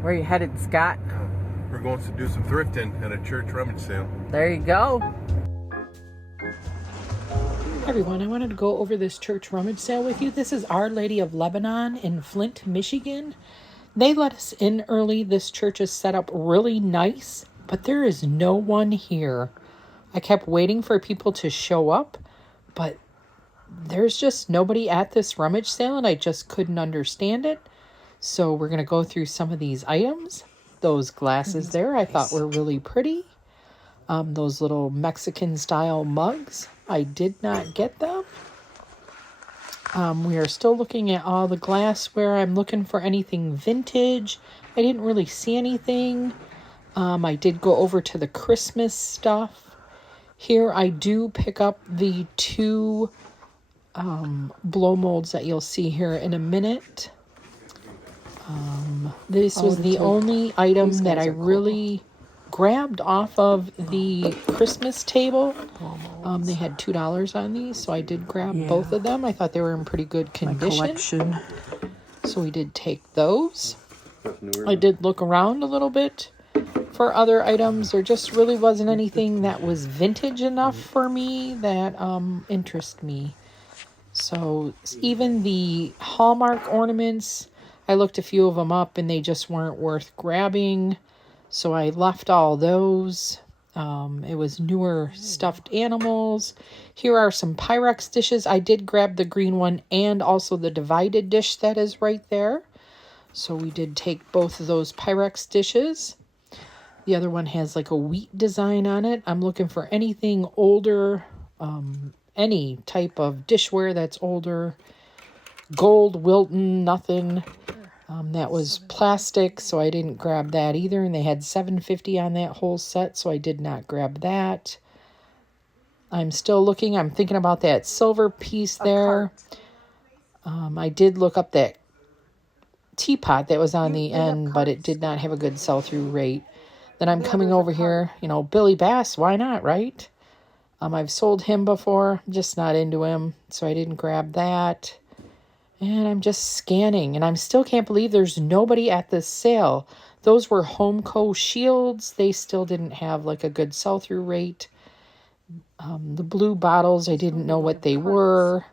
Where you headed, Scott? We're going to do some thrifting at a church rummage sale. There you go. Hi everyone, I wanted to go over this church rummage sale with you. This is Our Lady of Lebanon in Flint, Michigan. They let us in early. This church is set up really nice, but there is no one here. I kept waiting for people to show up, but there's just nobody at this rummage sale, and I just couldn't understand it. So we're going to go through some of these items. Those glasses there I thought were really pretty. Those little Mexican-style mugs, I did not get them. We are still looking at all the glassware. I'm looking for anything vintage. I didn't really see anything. I did go over to the Christmas stuff. Here I do pick up the two blow molds that you'll see here in a minute. This was the only item that I really grabbed off of the Christmas table. They had $2 on these, so I did grab both of them. I thought they were in pretty good condition. So we did take those. I did look around a little bit for other items. There just really wasn't anything that was vintage enough for me that interested me. So even the Hallmark ornaments, I looked a few of them up and they just weren't worth grabbing. So I left all those. It was newer stuffed animals. Here are some Pyrex dishes. I did grab the green one and also the divided dish that is right there. So we did take both of those Pyrex dishes. The other one has like a wheat design on it. I'm looking for anything older, any type of dishware that's older. Gold, Wilton, nothing. That was plastic, so I didn't grab that either. And they had $7.50 on that whole set, so I did not grab that. I'm still looking. I'm thinking about that silver piece there. I did look up that teapot that was on the end, but it did not have a good sell-through rate. Then I'm coming over here. You know, Billy Bass, why not, right? I've sold him before. I'm just not into him, so I didn't grab that. And I'm just scanning, and I still can't believe there's nobody at this sale. Those were Homeco shields. They still didn't have like a good sell-through rate. The blue bottles, I didn't know what they were.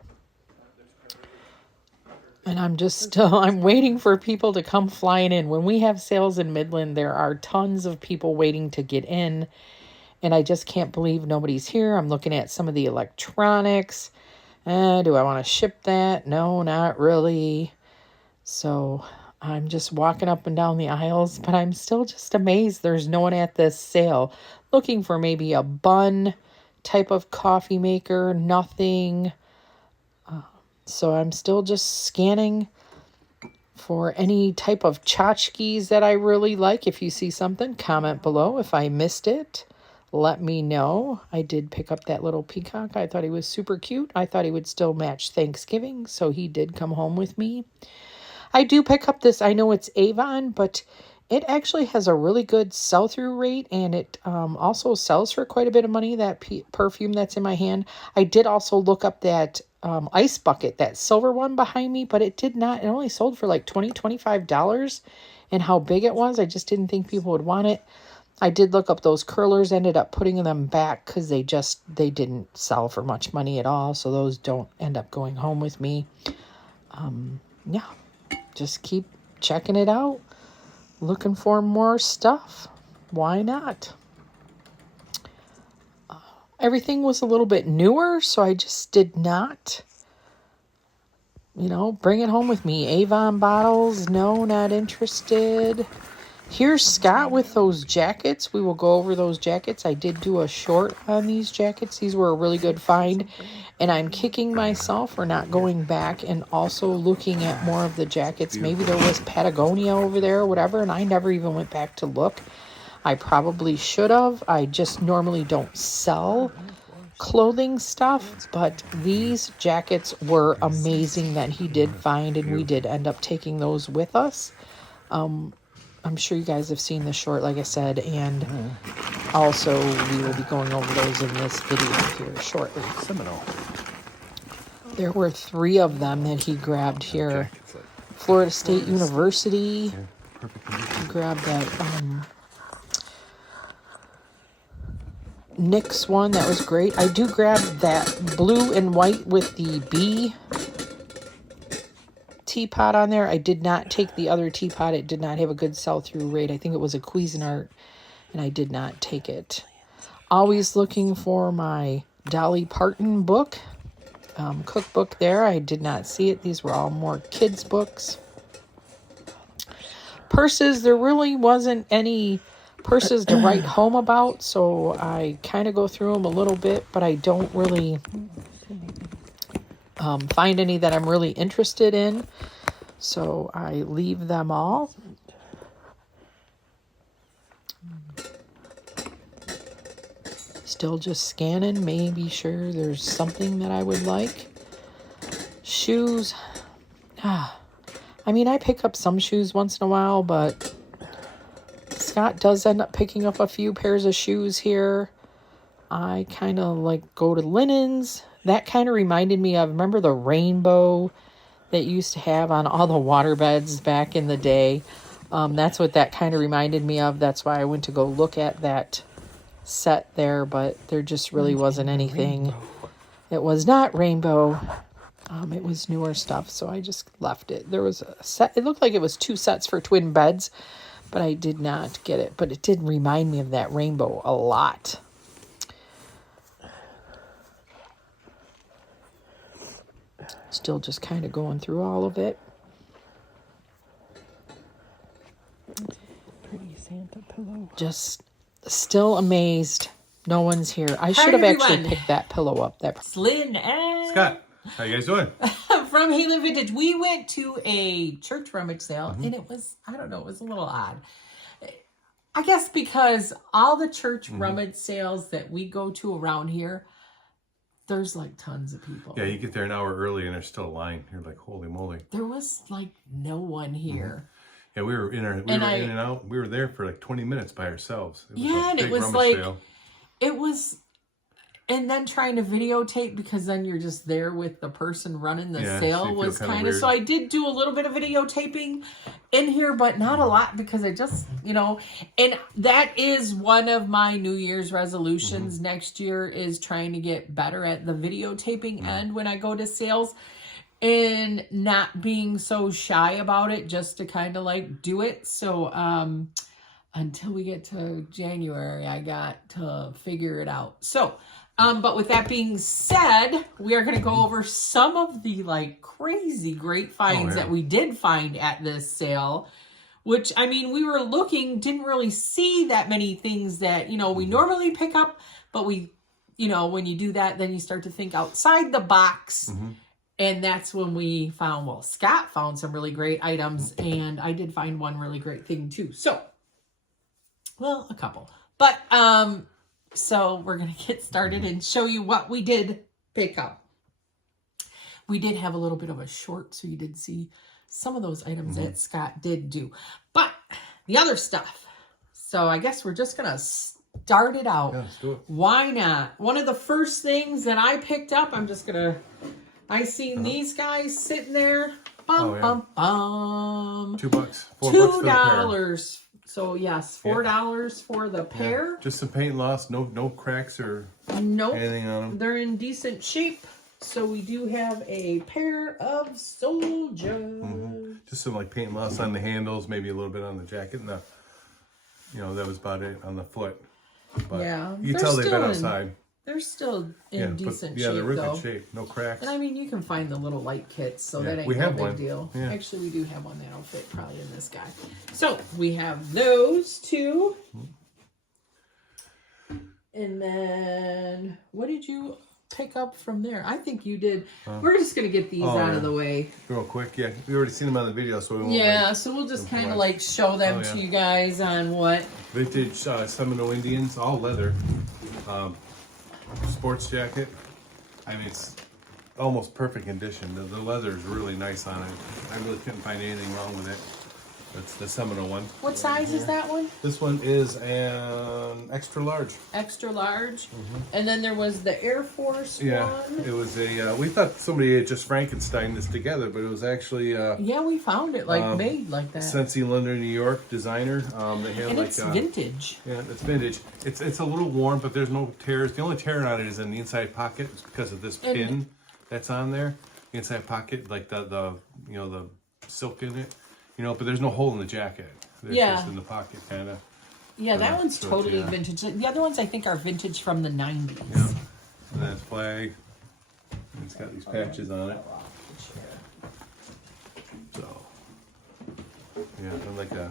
And I'm waiting for people to come flying in. When we have sales in Midland, there are tons of people waiting to get in. And I just can't believe nobody's here. I'm looking at some of the electronics. Do I want to ship that? No, not really. So I'm just walking up and down the aisles, but I'm still just amazed there's no one at this sale. Looking for maybe a bun type of coffee maker, nothing. So I'm still just scanning for any type of tchotchkes that I really like. If you see something, comment below. If I missed it, let me know. I did pick up that little peacock. I thought he was super cute. I thought he would still match Thanksgiving, so he did come home with me. I do pick up this. I know it's Avon, but it actually has a really good sell-through rate, and it also sells for quite a bit of money, that perfume that's in my hand. I did also look up that ice bucket, that silver one behind me, but it did not. It only sold for like $20, $25, and how big it was, I just didn't think people would want it. I did look up those curlers, ended up putting them back because they didn't sell for much money at all. So those don't end up going home with me. Yeah, just keep checking it out. Looking for more stuff. Why not? Everything was a little bit newer, so I just did not, bring it home with me. Avon bottles, no, not interested. Here's Scott with those jackets. We will go over those jackets. I did do a short on these jackets. These were a really good find. And I'm kicking myself for not going back and also looking at more of the jackets. Maybe there was Patagonia over there or whatever, and I never even went back to look. I probably should have. I just normally don't sell clothing stuff, but these jackets were amazing that he did find, and we did end up taking those with us. I'm sure you guys have seen the short, like I said, and also we will be going over those in this video here shortly. There were 3 of them that he grabbed here. Florida State University, perfect condition. Grab that NYX one. That was great. I do grab that blue and white with the bee teapot on there. I did not take the other teapot. It did not have a good sell-through rate. I think it was a Cuisinart, and I did not take it. Always looking for my Dolly Parton book, cookbook there. I did not see it. These were all more kids' books. Purses, there really wasn't any purses to write home about, so I kind of go through them a little bit, but I don't really find any that I'm really interested in, so I leave them all. Still just scanning, maybe sure there's something that I would like. Shoes. I mean, I pick up some shoes once in a while, but Scott does end up picking up a few pairs of shoes here. I kind of like go to linens. That kind of reminded me of, remember the rainbow that you used to have on all the water beds back in the day? That's what that kind of reminded me of. That's why I went to go look at that set there, but there just really wasn't anything. It was not rainbow. It was newer stuff, so I just left it. There was a set. It looked like it was 2 sets for twin beds, but I did not get it. But it did remind me of that rainbow a lot. Still just kind of going through all of it. Pretty Santa pillow. Just still amazed no one's here. I should have actually picked that pillow up. It's Lynn and Scott, how you guys doing? from Haley Vintage. We went to a church rummage sale, and it was, I don't know, it was a little odd. I guess because all the church rummage sales that we go to around here, there's like tons of people. Yeah, you get there an hour early and there's still a line. You're like, holy moly. There was like no one here. Yeah, we were in and out. We were there for like 20 minutes by ourselves. It was Yeah, a and big it was rummage like, sale. it was, and then trying to videotape because then you're just there with the person running the Yeah, so sale you feel was kinda kind of, weird. so I did do a little bit of videotaping in here, but not a lot because I just, you know, and that is one of my New Year's resolutions next year is trying to get better at the videotaping end when I go to sales and not being so shy about it, just to kind of like do it. So, until we get to January, I got to figure it out. So, but with that being said, we are going to go over some of the like crazy great finds that we did find at this sale, which, I mean, we were looking, didn't really see that many things that, you know, we normally pick up, but we, you know, when you do that, then you start to think outside the box. And that's when we found, well, Scott found some really great items, and I did find one really great thing too. So, well, a couple. But, so we're going to get started and show you what we did pick up. We did have a little bit of a short, so you did see some of those items that Scott did do. But the other stuff. So I guess we're just going to start it out. Yeah, let's do it. Why not? One of the first things that I picked up, I'm just going to, I seen these guys sitting there. Bum, bum, bum. $2. $4 for the pair. $2. So yes, $4 for the pair. Yeah. Just some paint loss, no cracks or Nope. anything on them. They're in decent shape. So we do have a pair of soldiers. Just some like paint loss on the handles, maybe a little bit on the jacket, and you know, that was about it on the foot. But Yeah, you can they're tell they've been still in- outside. They're still in decent shape, they're in though. good shape. No cracks. And I mean, you can find the little light kits, so that ain't we no have big one. deal. Yeah. Actually, we do have one that'll fit probably in this guy. So we have those two. And then, what did you pick up from there? I think you did. We're just going to get these out of the way. Real quick, yeah. We already seen them on the video, so we won't. Yeah, so we'll just kind of like show them to you guys on what. Vintage Seminole Indians, all leather. Sports jacket. I mean, it's almost perfect condition. The leather is really nice on it. I really couldn't find anything wrong with it. That's the Seminole one. What size is that one? This one is an extra large. Extra large. And then there was the Air Force Yeah, one. it was a. We thought somebody had just Frankenstein this together, but it was actually. Yeah, we found it like made like that. Sensi London, New York designer. They have And like it's vintage. Yeah, it's vintage. It's a little worn, but there's no tears. The only tear on it is in the inside pocket. It's because of this pin that's on there. The inside pocket, like the you know, the silk in it. You know, but there's no hole in the jacket. It's just in the pocket, kind of. Yeah, that one's so totally vintage. The other ones I think are vintage from the 90s. Yeah. And that's flag. And it's got these patches on it. So, yeah, and like a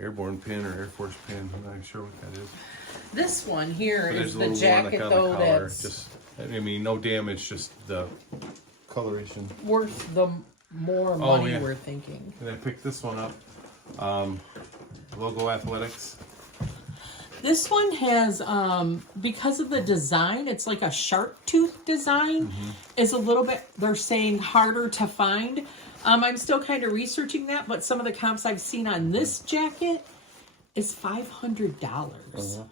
airborne pin or Air Force pin. I'm not sure what that is. This one here But is a the little jacket, on though, the collar. that's Just, I mean, no damage, just the coloration. worth the more money yeah. we're thinking. And I picked this one up. Logo Athletics. This one has, because of the design, it's like a shark tooth design, is a little bit, they're saying, harder to find. I'm still kind of researching that, but some of the comps I've seen on this jacket is $500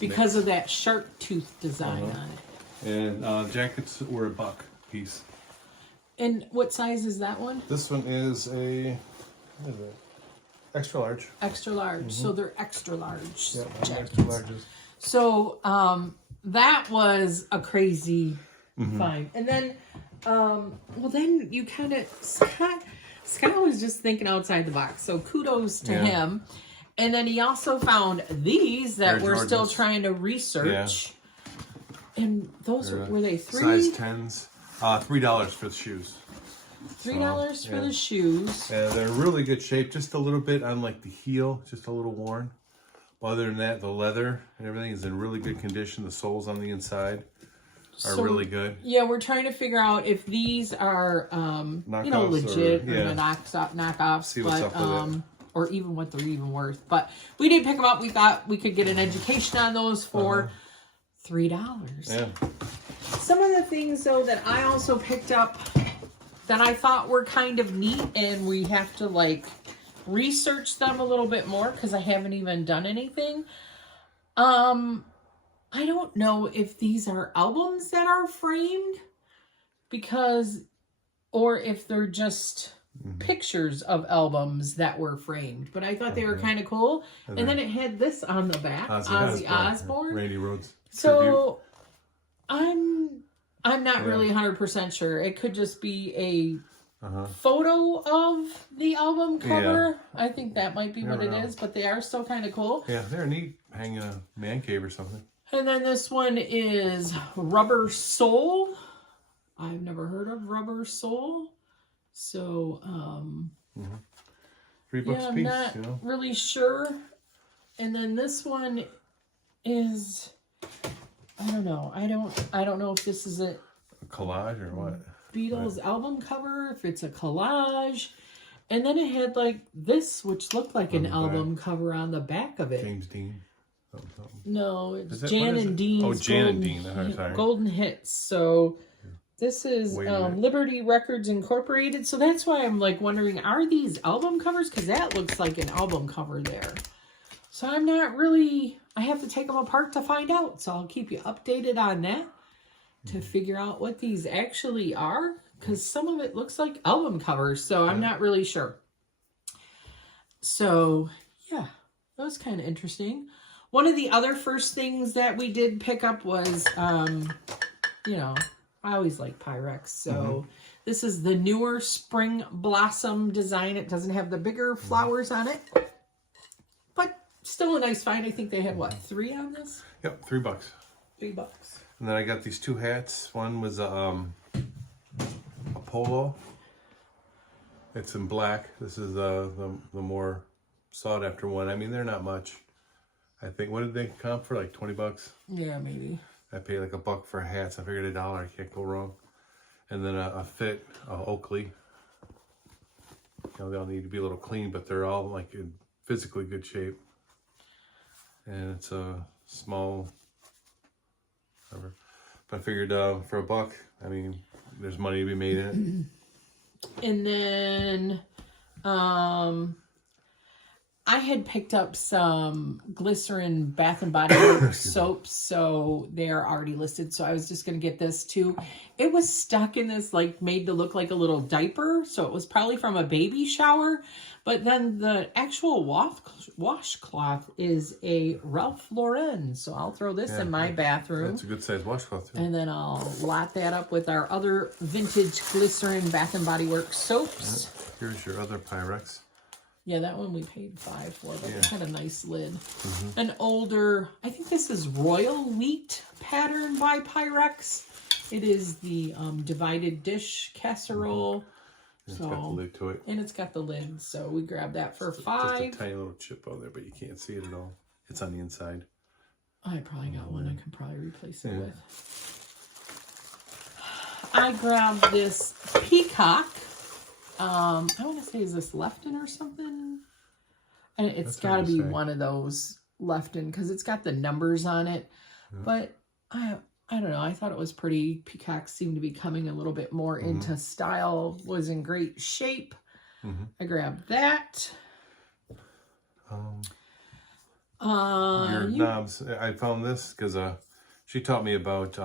because of that shark tooth design on it. And jackets were $1 piece. And what size is that one? This one is a what is it? Extra large. Extra large. So they're extra large jackets. Extra larges. So that was a crazy find. And then, well, then you kind of, Scott was just thinking outside the box. So kudos to him. And then he also found these that we're still trying to research. And those were they size 10s? $3 for the shoes. $3 for the shoes. And they're in really good shape. Just a little bit on like the heel, just a little worn. But other than that, the leather and everything is in really good condition. The soles on the inside are really good. Yeah, we're trying to figure out if these are, you know, legit or knockoffs. See what's up with it. Or even what they're even worth. But we did pick them up. We thought we could get an education on those for $3. Yeah. Some of the things, though, that I also picked up that I thought were kind of neat, and we have to, like, research them a little bit more because I haven't even done anything. I don't know if these are albums that are framed or if they're just pictures of albums that were framed. But I thought they were kind of cool. And then it had this on the back, Ozzy Osbourne. Randy Rhoads. So I'm not really 100% sure. It could just be a photo of the album cover. I think that might be what it is, but they are still kind of cool. Yeah, they're neat. Hanging a man cave or something. And then this one is Rubber Soul. I've never heard of Rubber Soul. So, $3 yeah, I'm piece, not you know. really sure. And then this one is, I don't know. I don't know if this is a collage or what? Beatles album cover, if it's a collage. And then it had like this, which looked like an album cover on the back of it. James Dean. Something. No, it's What Jan is and it? Dean's Oh, Jan and Golden, Dean. Sorry. Golden Hits. So this is Wait a minute. Liberty Records Incorporated. So that's why I'm like wondering, are these album covers? Because that looks like an album cover there. So I'm not really, I have to take them apart to find out. So I'll keep you updated on that to figure out what these actually are. Because some of it looks like album covers. So I'm not really sure. So yeah, that was kind of interesting. One of the other first things that we did pick up was, you know, I always like Pyrex. So this is the newer Spring Blossom design. It doesn't have the bigger flowers on it. But still a nice find. I think they had, what, 3 on this? Yep, $3. $3. And then I got these 2 hats. One was a polo. It's in black. This is the more sought after one. I mean, they're not much. I think, what did they comp for? Like $20? Yeah, maybe. I paid like $1 for hats. I figured $1. I can't go wrong. And then a fit, Oakley. You know, they'll need to be a little clean, but they're all like in physically good shape. And it's a small, whatever. But I figured for $1, I mean, there's money to be made in it. And then I had picked up some glycerin Bath and Body Works soaps, so they're already listed. So I was just going to get this too. It was stuck in this, like, made to look like a little diaper. So it was probably from a baby shower. But then the actual washcloth is a Ralph Lauren. So I'll throw this in my bathroom. That's a good size washcloth too. And then I'll lot that up with our other vintage glycerin Bath and Body Works soaps. Here's your other Pyrex. Yeah, that one we paid $5 for, but it had a nice lid. An older, I think this is Royal Wheat pattern by Pyrex. It is the divided dish casserole. It's got the lid to it. And it's got the lid, so we grabbed that for $5. Just a tiny little chip on there, but you can't see it at all. It's on the inside. I probably got one I can probably replace it with. I grabbed this Peacock. I want to say, is this Lefton or something? And it's got to be one of those Lefton because it's got the numbers on it. Yeah. But I don't know. I thought it was pretty. Peacocks seemed to be coming a little bit more into style. Was in great shape. I grabbed that. Your knobs. I found this because she taught me about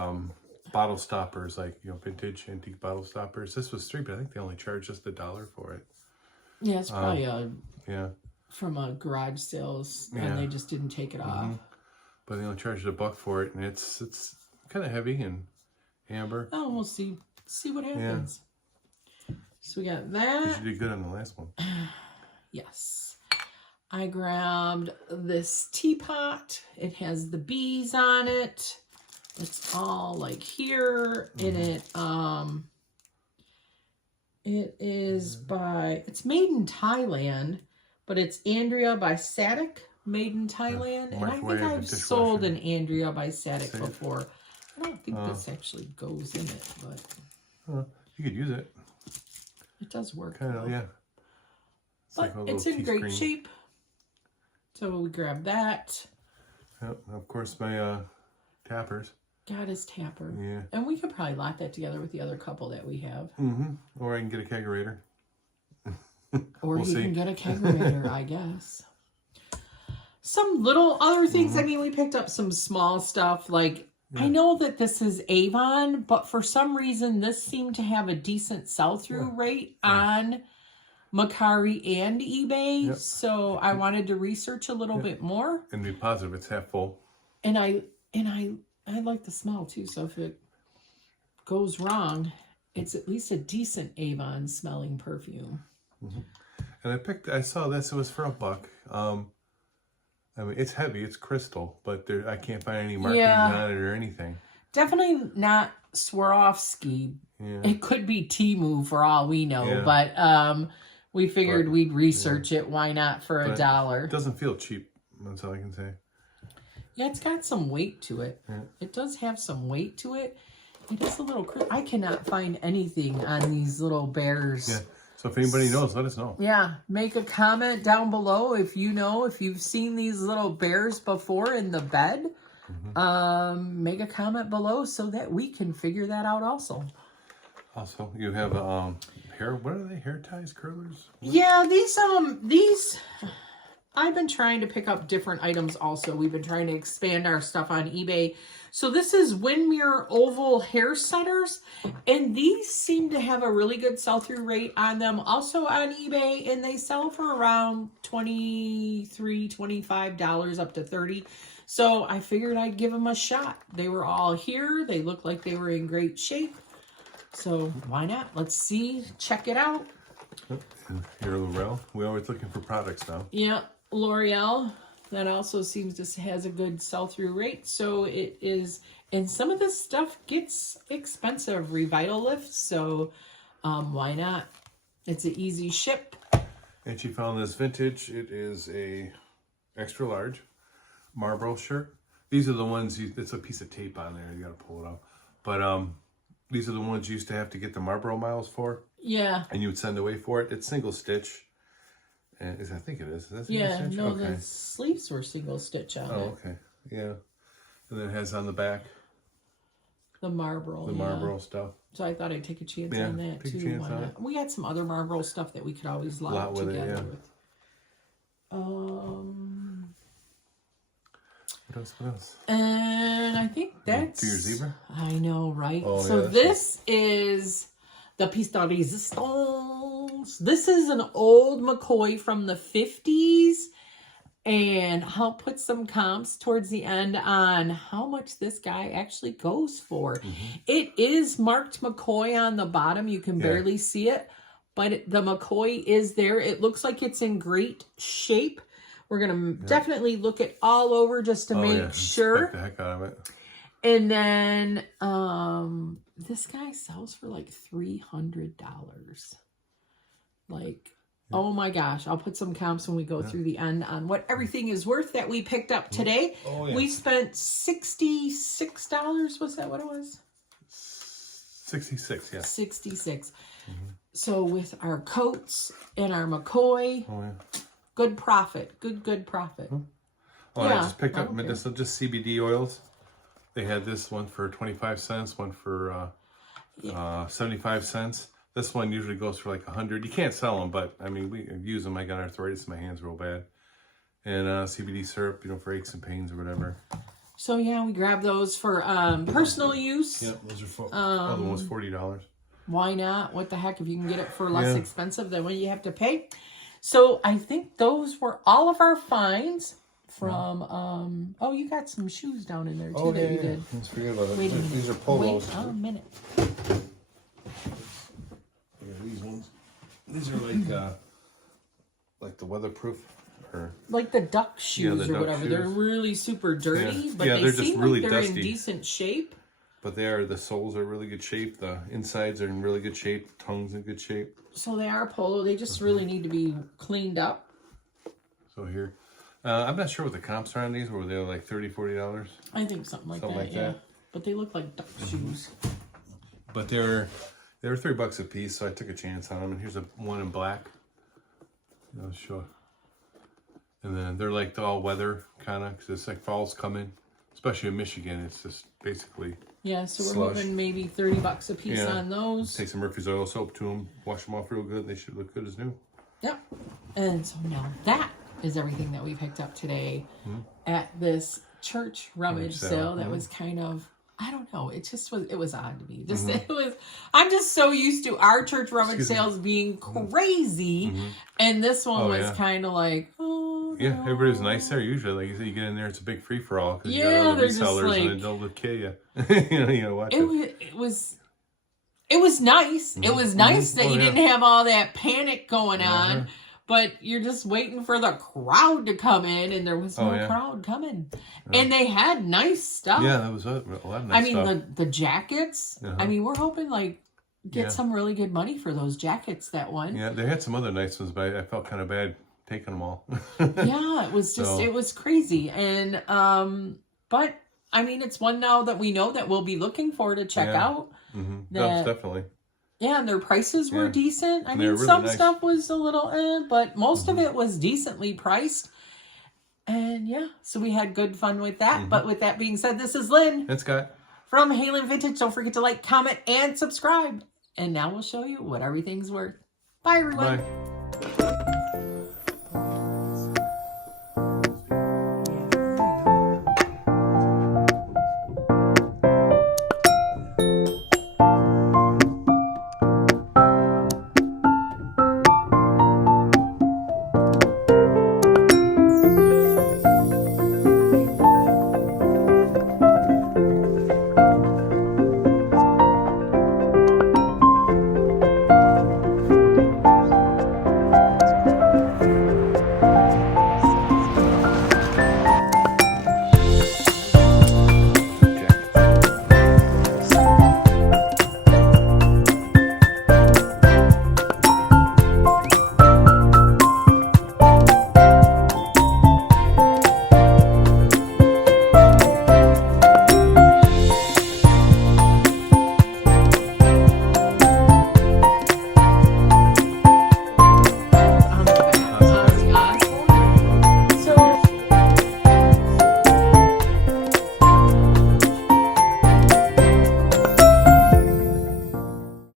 bottle stoppers, like, you know, vintage antique bottle stoppers. This was $3, but I think they only charged just $1 for it. Yeah, it's probably from a garage sales, and they just didn't take it off. But they only charged $1 for it, and it's kind of heavy and amber. Oh, we'll see what happens. Yeah. So we got that. You did good on the last one. Yes. I grabbed this teapot. It has the bees on it. It's all like here in it. It is it's made in Thailand, but it's Andrea by Sadik, made in Thailand. And I think I've sold an Andrea by Sadik before. I don't think this actually goes in it, but you could use it. It does work. Kind of, yeah. But it's in great shape. So we grab that. Yep, of course my tappers. Got his tapper. Yeah. And we could probably lot that together with the other couple that we have. Or I can get a kegerator. Or you can get a kegerator, I guess. Some little other things. I mean, we picked up some small stuff. Like, I know that this is Avon, but for some reason, this seemed to have a decent sell-through rate on Mercari and eBay. Yep. So I wanted to research a little bit more. And be positive it's half full. And I like the smell too, so if it goes wrong, it's at least a decent Avon smelling perfume. And I saw this, it was for $1. I mean, it's heavy, it's crystal, but I can't find any markings on it or anything. Definitely not Swarovski. Yeah. It could be Temu for all we know, but we figured we'd research it. Why not for $1? It doesn't feel cheap, that's all I can say. Yeah, it's got some weight to it. Yeah. It does have some weight to it. It is a little... I cannot find anything on these little bears. Yeah. So if anybody knows, let us know. Yeah. Make a comment down below if you know, if you've seen these little bears before in the bed. Make a comment below so that we can figure that out also. Also, you have hair... What are they? Hair ties? Curlers? Yeah, these... I've been trying to pick up different items also. We've been trying to expand our stuff on eBay. So this is Windmere Oval Hair Setters. And these seem to have a really good sell-through rate on them. Also on eBay. And they sell for around $23, $25, up to $30. So I figured I'd give them a shot. They were all here. They looked like they were in great shape. So why not? Let's see. Check it out. Here, L'Oreal. We're always looking for products now. Yeah. L'Oreal, that also seems to has a good sell-through rate. So it is, and some of this stuff gets expensive, Revitalift, so why not? It's an easy ship. And she found this vintage. It is a extra large Marlboro shirt. These are the ones, it's a piece of tape on there, you gotta pull it out. But these are the ones you used to have to get the Marlboro miles for. Yeah. And you would send away for it. It's single stitch. And I think it is. Is that single stitch? No, the sleeves were single stitch on it. Oh, okay. Yeah. And then it has on the back. The Marlboro. The Marlboro stuff. So I thought I'd take a chance Yeah, on that take a too. chance Why on not? it. We got some other Marlboro stuff that we could always lot with together it, yeah. with. What else? What else? And I think that's For your zebra? I know, right? Oh, So yeah, this is the piece de resistance. This is an old McCoy from the 50s. And I'll put some comps towards the end on how much this guy actually goes for. It is marked McCoy on the bottom. You can barely see it. But the McCoy is there. It looks like it's in great shape. We're going to definitely look it all over just to make sure. Inspect the heck out of it. And then this guy sells for like $300. Like, oh my gosh. I'll put some comps when we go through the end on what everything is worth that we picked up today. Oh, yeah. We spent $66. Was that what it was? 66, yeah. 66. So with our coats and our McCoy, Oh, yeah. good profit. Good profit. Oh, and I just picked up this just CBD oils. They had this one for 25 cents, one for 75 cents. This one usually goes for like 100. You can't sell them, but I mean, we use them. I got arthritis in my hands real bad. And CBD syrup, for aches and pains or whatever. So yeah, we grabbed those for personal use. Yep, those are other one was $40. Why not? What the heck? If you can get it for less expensive than what you have to pay. So I think those were all of our finds from, oh, you got some shoes down in there too that you did. Let's forget about it. Wait a minute. These are polos. Wait a minute. These ones. These are like the weatherproof. Or Like the duck shoes the or duck whatever. shoes. They're really super dirty, but Yeah, they they're just seem really like they're dusty. in decent shape. But the soles are in really good shape. The insides are in really good shape. The tongue's in good shape. So they are polo. They just really need to be cleaned up. So here, I'm not sure what the comps are on these. Were they like $30, $40? I think something like that, yeah. But they look like duck shoes. But they were $3 a piece, so I took a chance on them. And here's one in black. Sure. And then they're like the all weather kind of, because it's like fall's coming, especially in Michigan. It's just basically Yeah, so we're slush. moving maybe $30 a piece on those. Take some Murphy's oil soap to them, wash them off real good. They should look good as new. Yep. And so now that is everything that we picked up today at this church rummage sale. That was kind of, I don't know, it was odd to me. Just I'm just so used to our church rummage sales being crazy, and this one was kind of like, yeah, everybody's nice there. Usually, like you said, you get in there, it's a big free for all because you got all the they're just resellers like, and they'll kill you. You know, watch it was nice. It was nice that you didn't have all that panic going on. But you're just waiting for the crowd to come in, and there was no crowd coming. And they had nice stuff. Yeah, that was a lot of nice stuff. I mean, the jackets. I mean, we're hoping get some really good money for those jackets that one. Yeah, they had some other nice ones, but I felt kind of bad taking them all. Yeah, it was just, it was crazy. And, but I mean, it's one now that we know that we'll be looking for to check out. That's definitely. Yeah, and their prices were decent. I mean, really some nice. stuff was a little but most of it was decently priced. And yeah, so we had good fun with that. But with that being said, this is Lynn. And Scott. From Halen Vintage. Don't forget to like, comment, and subscribe. And now we'll show you what everything's worth. Bye, everyone. Bye.